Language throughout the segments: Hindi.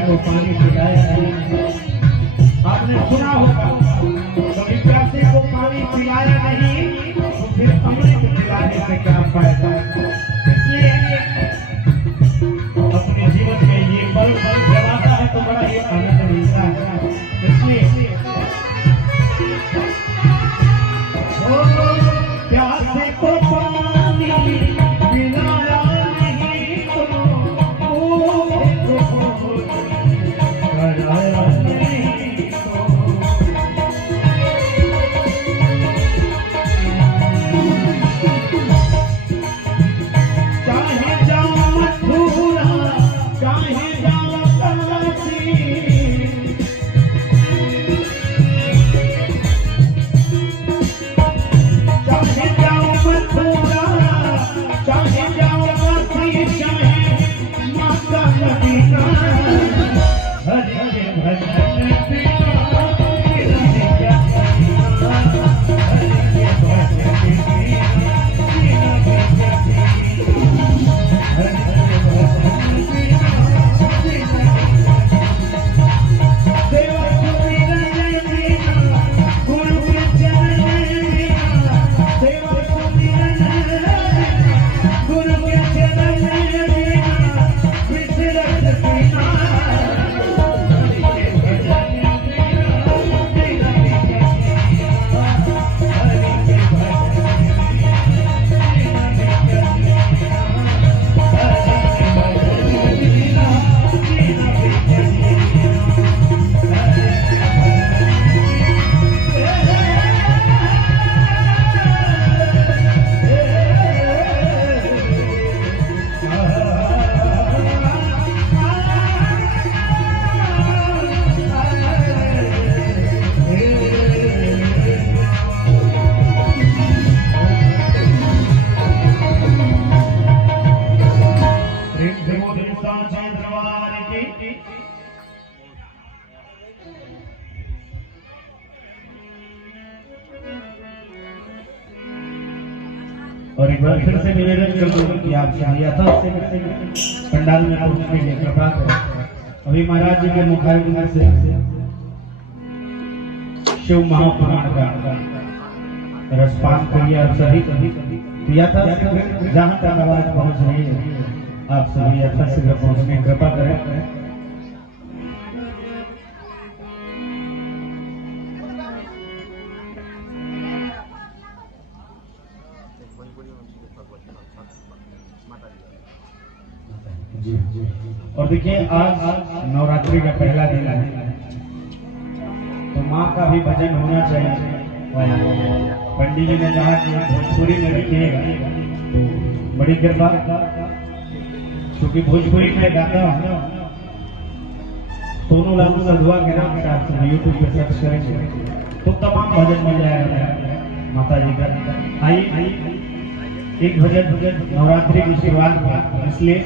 को पानी पिलाया नहीं। आपने सुना होगा कभी प्यासे को पानी पिलाया नहीं तो फिर अमृत पिलाने से क्या फायदा। इसलिए अपने जीवन में ये पल जब आता है तो बड़ा ही आनंद मिलता है। इसलिए प्यासे को पानी पिलाया नहीं तो कराया नहीं तो चाहे जाओ मथुरा चाहे जाओ काशी चाहे जाओ मथुरा चाहे जाओ काशी चाहे माता मदीना हरि के भजन बिना हरि के भजन और एक बार फिर से निवेदन कर दूं कि आप यथा पंडाल में पहुंचने के लिए कृपा करें। अभी महाराज जी के मुखारविंद से शिव महापुराण का रसपान करिए आप सभी। यथा जहाँ तक आवाज पहुंच रही है आप सभी यथाशीघ्र पहुंचने की कृपा करें। और देखिए आज नवरात्रि का पहला दिन है, तो माँ का भी भजन होना चाहिए। पंडित जी ने कहा कि भोजपुरी में लिखिएगा तो बड़ी कृपा, क्योंकि भोजपुरी में गाता हूँ। सोनू लाल संधवा के नाम से आप यूट्यूब पे सर्च करेंगे तो तमाम भजन मिल जाएगा माता जी का। आइए एक भजन नवरात्रि की शुरुआत हुआ, इसलिए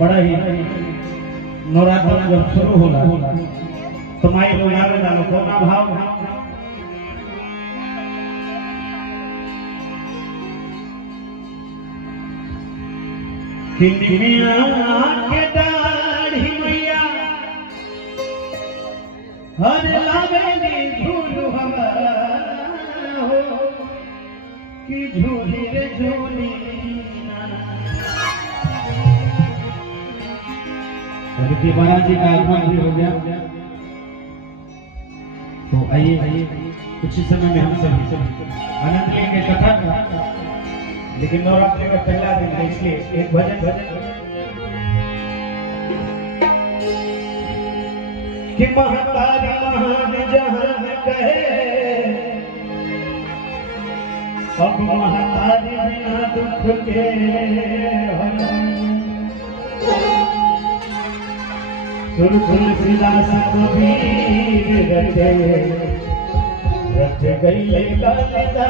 बड़ा ही नवरात्र जब शुरू होला तो माई रोजानो डालो कोना भाव हिंदी में के दाढ़ी मैया हर लावेली झूलू हमारा हो कि झूली रे झूली। देखिए महाराज जी का आगमन भी हो गया, तो आइए कुछ ही समय में हम सभी आनंद लेंगे कथा का। लेकिन नवरात्रि का पहला दिन है, इसलिए एक भजन कि महतारी महान जहान कहे, अब महतारी बिना दुख के तुलसीदास कबीर रच गई ललिता।